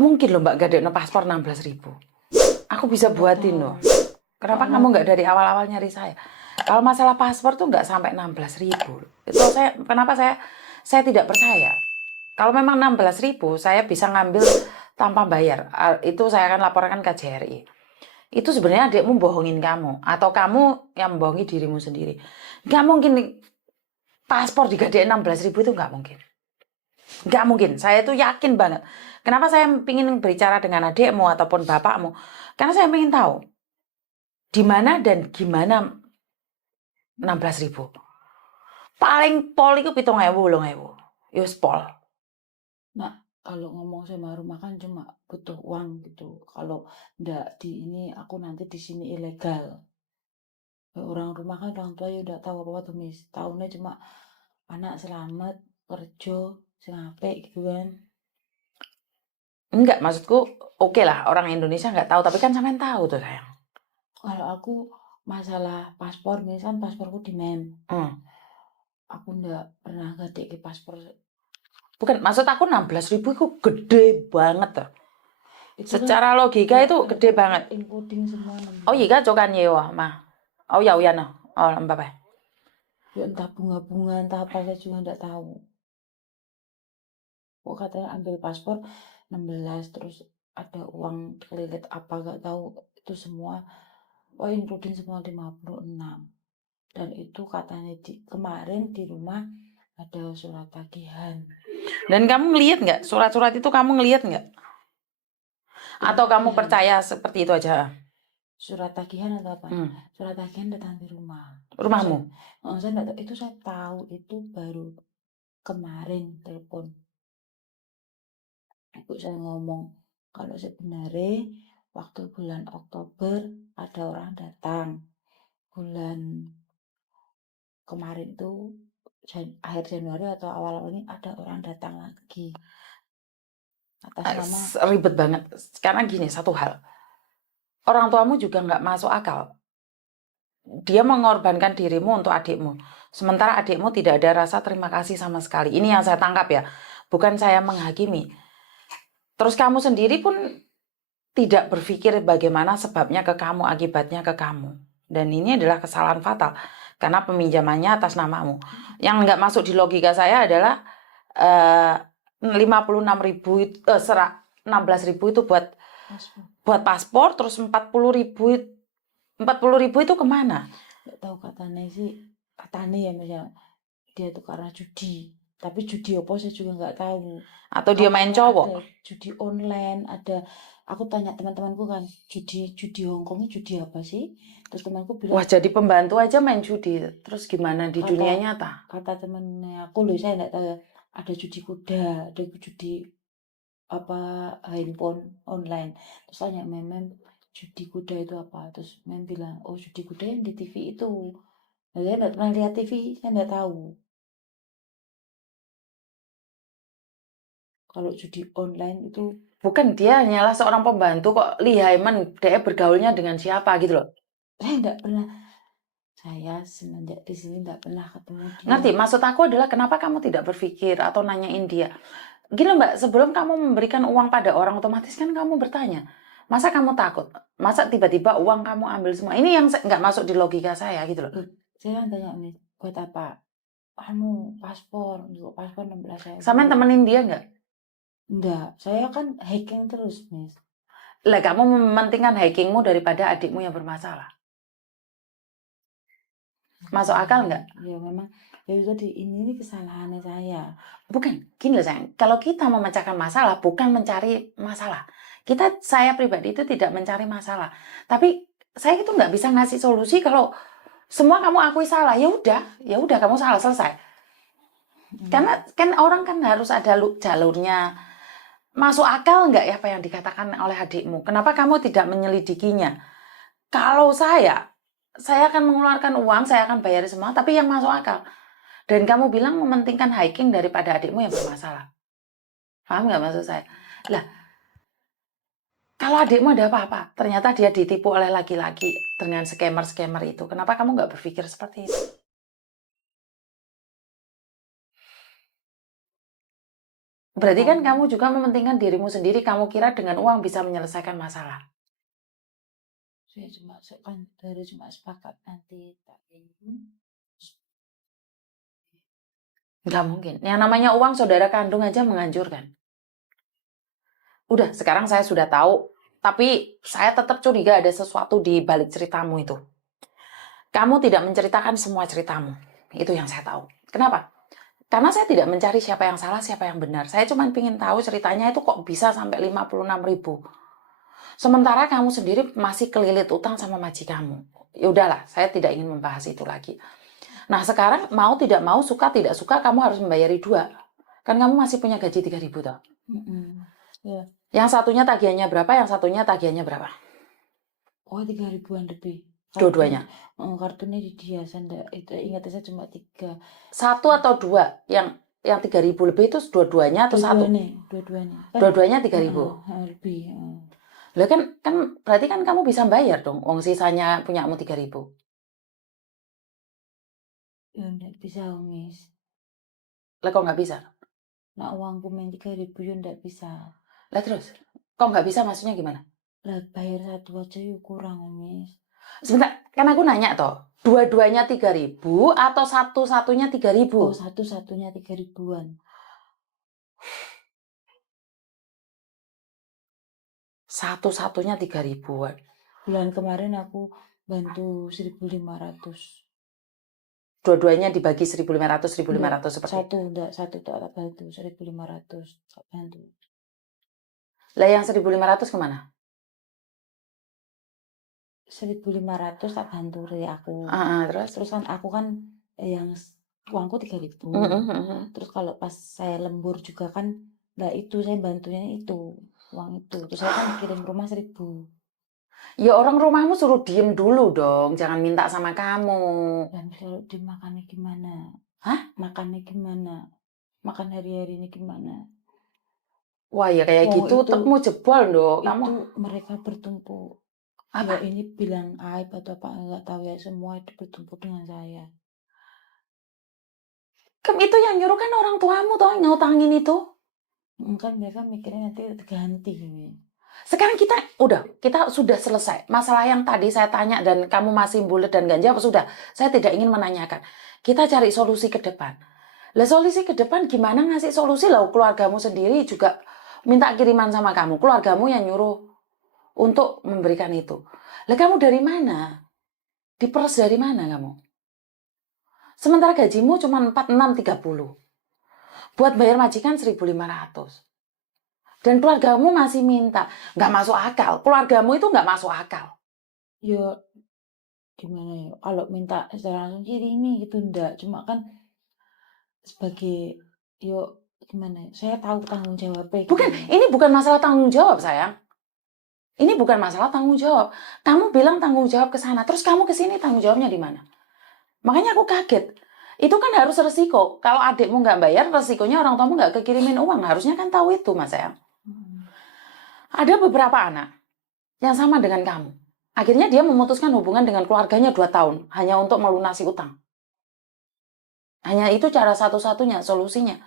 mungkin loh Mbak gadekno paspor 16.000. Aku bisa buatin loh. Kenapa kamu nggak dari awal-awal nyari saya? Kalau masalah paspor tuh nggak sampai 16.000. Itu kenapa saya tidak percaya. Kalau memang 16.000, saya bisa ngambil tanpa bayar. Itu saya akan laporkan ke KJRI. Itu sebenarnya adikmu bohongin kamu. Atau kamu yang membohongi dirimu sendiri. Nggak mungkin paspor digadein 16.000 itu nggak mungkin. Nggak mungkin. Saya tuh yakin banget. Kenapa saya ingin berbicara dengan adikmu ataupun bapakmu? Karena saya ingin tahu di mana dan gimana 16.000. Paling pol itu 7.000, 8.000. Yus pol. Nah, kalau ngomong sama rumah kan cuma butuh uang gitu. Kalau ndak di ini aku nanti di sini ilegal. Orang rumah kan orang tua ya udah tahu apa-apa tuh mis. Tahunya cuma anak selamat, kerja, sing apik gitu kan. Enggak, maksudku oke lah orang Indonesia nggak tahu, tapi kan sampean tahu tuh sayang. Kalau aku masalah paspor, misalkan pasporku di mem. Aku ndak pernah gadek paspor. Bukan, maksud aku 16.000 itu gede banget tuh. Itu Secara kan logika itu gede banget. encoding semua 16. Oh iya, cokan yewa mah. Oh ya, no. Oh, mbak. Ya entah bunga-bunga, entah apa saya juga ndak tahu. Kok katanya ambil paspor 16 terus ada uang kelilit apa gak tahu itu semua. Oh including semua 56. Dan itu katanya kemarin di rumah ada surat tagihan. Dan kamu ngelihat nggak surat-surat itu, kamu ngelihat nggak? Atau kamu percaya seperti itu aja? Surat tagihan atau apa? Surat tagihan datang di rumah. Rumahmu? Saya enggak tahu, itu saya tahu itu baru kemarin telepon. Ibu saya ngomong kalau sebenarnya waktu bulan Oktober ada orang datang. Bulan kemarin itu akhir Januari atau awal ini ada orang datang lagi. Atas nama Ribet banget. Karena gini, satu hal. Orang tuamu juga nggak masuk akal. Dia mengorbankan dirimu untuk adikmu. Sementara adikmu tidak ada rasa terima kasih sama sekali. Ini yang saya tangkap ya. Bukan saya menghakimi. Terus kamu sendiri pun tidak berpikir bagaimana sebabnya ke kamu, akibatnya ke kamu. Dan ini adalah kesalahan fatal. Karena peminjamannya atas namamu. Yang nggak masuk di logika saya adalah 56.000, 16.000 itu buat paspor, terus 40.000 itu kemana? Nggak tahu katanya sih, katanya ya misalnya dia tuh karena judi. Tapi judi apa saya juga nggak tahu. Atau dia main cowok? Ada judi online, ada. Aku tanya teman-temanku kan, judi Hongkongnya judi apa sih? Terus temanku bilang, wah jadi pembantu aja main judi. Terus gimana di dunia nyata? Kata temennya aku loh, saya nggak tahu ya. Ada judi kuda, ada judi apa handphone online. Terus tanya mem judi kuda itu apa? Terus mem bilang, oh judi kuda yang di TV itu. Nah, saya nggak pernah lihat TV, saya nggak tahu. Kalau judi online itu bukan, dia hanyalah seorang pembantu kok. Lee Haiman, dia bergaulnya dengan siapa gitu loh. Saya nggak pernah. Saya semenjak di sini nggak pernah ketemu dia. Ngerti? Maksud aku adalah kenapa kamu tidak berpikir atau nanyain dia. Gini Mbak, sebelum kamu memberikan uang pada orang, otomatis kan kamu bertanya. Masa kamu takut? Masa tiba-tiba uang kamu ambil semua? Ini yang nggak masuk di logika saya gitu loh. Saya kan tanya nih, buat apa? Paspor 16 saya. Sama temenin dia nggak? Enggak, saya kan hacking terus, Miss. Lah kamu mementingkan hackingmu daripada adikmu yang bermasalah. Masuk akal nggak? Ya memang, ya tadi ini kesalahannya saya. Bukan, gini loh sayang. Kalau kita memecahkan masalah, bukan mencari masalah. Saya pribadi itu tidak mencari masalah. Tapi saya itu nggak bisa ngasih solusi kalau semua kamu akui salah. Ya udah kamu salah, selesai. Karena kan orang kan harus ada jalurnya. Masuk akal nggak ya apa yang dikatakan oleh adikmu? Kenapa kamu tidak menyelidikinya? Kalau saya akan mengeluarkan uang, saya akan bayar semua, tapi yang masuk akal. Dan kamu bilang mementingkan hiking daripada adikmu yang bermasalah. Paham nggak maksud saya? Lah, kalau adikmu ada apa-apa, ternyata dia ditipu oleh laki-laki dengan scammer-scammer itu. Kenapa kamu nggak berpikir seperti itu? Berarti kan Tahu. kamu juga mementingkan dirimu sendiri, kamu kira dengan uang bisa menyelesaikan masalah. Saya kan baru cuma sepakat nanti tak ini. Nggak mungkin. Yang namanya uang saudara kandung aja menganjurkan. Udah, sekarang saya sudah tahu, tapi saya tetap curiga ada sesuatu di balik ceritamu itu. Kamu tidak menceritakan semua ceritamu. Itu yang saya tahu. Kenapa? Karena saya tidak mencari siapa yang salah, siapa yang benar. Saya cuma ingin tahu ceritanya itu kok bisa sampai 56.000. Sementara kamu sendiri masih kelilit utang sama majikanmu. Ya udahlah, saya tidak ingin membahas itu lagi. Nah sekarang mau tidak mau, suka tidak suka, kamu harus membayari 2. Kan kamu masih punya gaji 3.000 toh. Ya. Yang satunya tagihannya berapa, yang satunya tagihannya berapa? Oh 3.000-an lebih. Dua-duanya. Kartunya di dia, saya itu ingat saya cuma 3. 1 atau 2? Yang 3.000 lebih itu dua-duanya atau 1? Dua-duanya. Kan, Dua-duanya 3.000. Lebih. Lah kan berarti kan kamu bisa bayar dong, uang sisanya punyamu 3.000. Ya enggak bisa, Miss. Lah kok nggak bisa? Nah uangku main 3.000 ya enggak bisa. Lah terus, kok nggak bisa maksudnya gimana? Lah bayar 1 aja yuk kurang, Miss. Sebentar, kan aku nanya toh, dua-duanya 3.000 atau satu-satunya 3.000? Oh satu-satunya 3.000-an. Satu-satunya 3.000-an. Bulan kemarin aku bantu 1.500. Dua-duanya dibagi 1.500, 1.500 seperti itu. Satu tak bantu 1.500 tak bantu. Lah yang 1.500 kemana? 1.500 tak bantu dari aku. Terus? Terus kan aku kan yang uangku 3.000. Terus kalau pas saya lembur juga kan, nah itu saya bantunya itu uang itu. Terus saya kan kirim rumah 1.000. Ya orang rumahmu suruh diem dulu dong, jangan minta sama kamu. Dan kalau dimakannya gimana? Hah? Makannya gimana? Makan hari-hari ini gimana? Wah ya kayak Oh, gitu, itu- otakmu jebol dong. Kamu Itu mereka bertumpu. apa? Ya ini bilang aib atau apa nggak tahu ya, semua itu bertumpu dengan saya. Itu yang nyuruh kan orang tuamu toh ngutangin itu. Kan mereka mikirnya nanti ganti. Sekarang kita sudah selesai. Masalah yang tadi saya tanya dan kamu masih bulat dan gak jawab, sudah. Saya tidak ingin menanyakan. Kita cari solusi ke depan. Lah solusi ke depan gimana ngasih solusi lah, keluargamu sendiri juga minta kiriman sama kamu. Keluargamu yang nyuruh untuk memberikan itu. Lah kamu dari mana? Diperes dari mana kamu? Sementara gajimu cuma 4630. Buat bayar majikan 1.500. Dan keluargamu masih minta. Nggak masuk akal. Keluargamu itu nggak masuk akal. Ya gimana ya, kalau minta secara langsung ini gitu enggak, cuma kan sebagai yo gimana ya, saya tahu tanggung jawabnya gitu. Bukan, ini bukan masalah tanggung jawab, sayang. Ini bukan masalah tanggung jawab. Kamu bilang tanggung jawab ke sana, terus kamu ke sini tanggung jawabnya di mana? Makanya aku kaget. Itu kan harus resiko. Kalau adikmu nggak bayar, resikonya orang tuamu nggak kekirimin uang. Harusnya kan tahu itu, Mas, sayang. Ada beberapa anak yang sama dengan kamu. Akhirnya dia memutuskan hubungan dengan keluarganya 2 tahun hanya untuk melunasi utang. Hanya itu cara satu-satunya solusinya.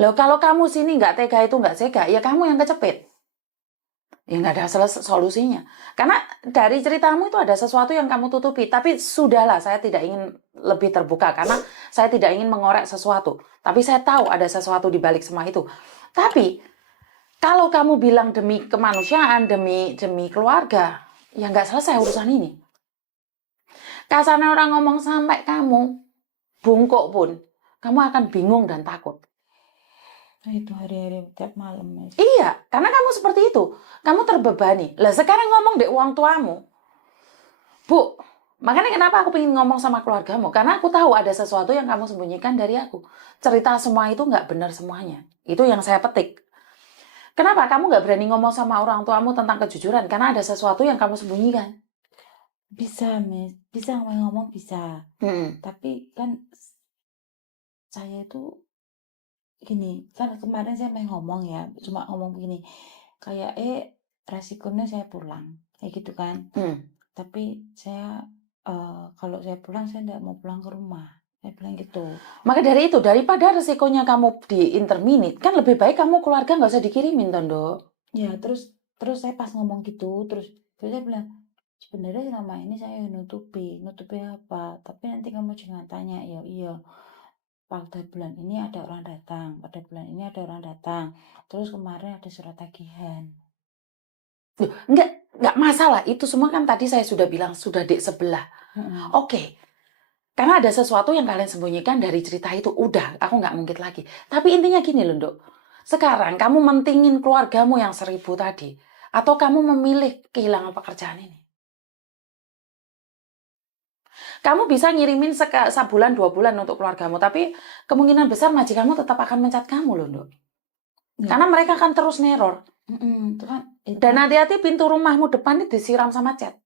Loh kalau kamu sini nggak tega itu nggak tega, ya kamu yang kecepit. Ya nggak ada solusinya. Karena dari ceritamu itu ada sesuatu yang kamu tutupi. Tapi sudahlah, saya tidak ingin lebih terbuka karena saya tidak ingin mengorek sesuatu. Tapi saya tahu ada sesuatu di balik semua itu. Tapi kalau kamu bilang demi kemanusiaan, demi keluarga, ya nggak selesai urusan ini. Kasarnya orang ngomong sampai kamu bungkuk pun, kamu akan bingung dan takut. Nah, itu hari-hari tiap malam, Mas. Iya, karena kamu seperti itu. Kamu terbebani. Lah sekarang ngomong deh uang tuamu. Bu, makanya kenapa aku ingin ngomong sama keluargamu. Karena aku tahu ada sesuatu yang kamu sembunyikan dari aku. Cerita semua itu nggak benar semuanya. Itu yang saya petik. Kenapa kamu nggak berani ngomong sama orang tuamu tentang kejujuran? Karena ada sesuatu yang kamu sembunyikan. Bisa, Mas. Bisa ngomong bisa. Tapi kan saya itu gini, kan kemarin saya main ngomong ya, cuma ngomong begini, kayak resikonya saya pulang, kayak gitu kan. Tapi saya kalau saya pulang saya tidak mau pulang ke rumah, Saya bilang gitu. Maka dari itu, daripada resikonya kamu di interminate, kan lebih baik kamu keluarga nggak usah dikirimin, Tondo. Ya, terus saya pas ngomong gitu, terus saya bilang, sebenarnya selama ini saya nutupi apa? Tapi nanti kamu jangan tanya, ya iya. Pada bulan ini ada orang datang, pada bulan ini ada orang datang. Terus kemarin ada surat tagihan. Loh, nggak masalah. Itu semua kan tadi saya sudah bilang, sudah dek sebelah. Oke. Karena ada sesuatu yang kalian sembunyikan dari cerita itu. Udah, aku nggak ngungkit lagi. Tapi intinya gini loh, Dok. Sekarang kamu mentingin keluargamu yang 1.000 tadi. Atau kamu memilih kehilangan pekerjaan ini. Kamu bisa ngirimin sebulan 2 bulan untuk keluargamu. Tapi kemungkinan besar majikanmu tetap akan mencat kamu loh, Dok. Ya. Karena mereka akan terus neror. Itu kan, Dan hati-hati pintu rumahmu depan ini disiram sama cat.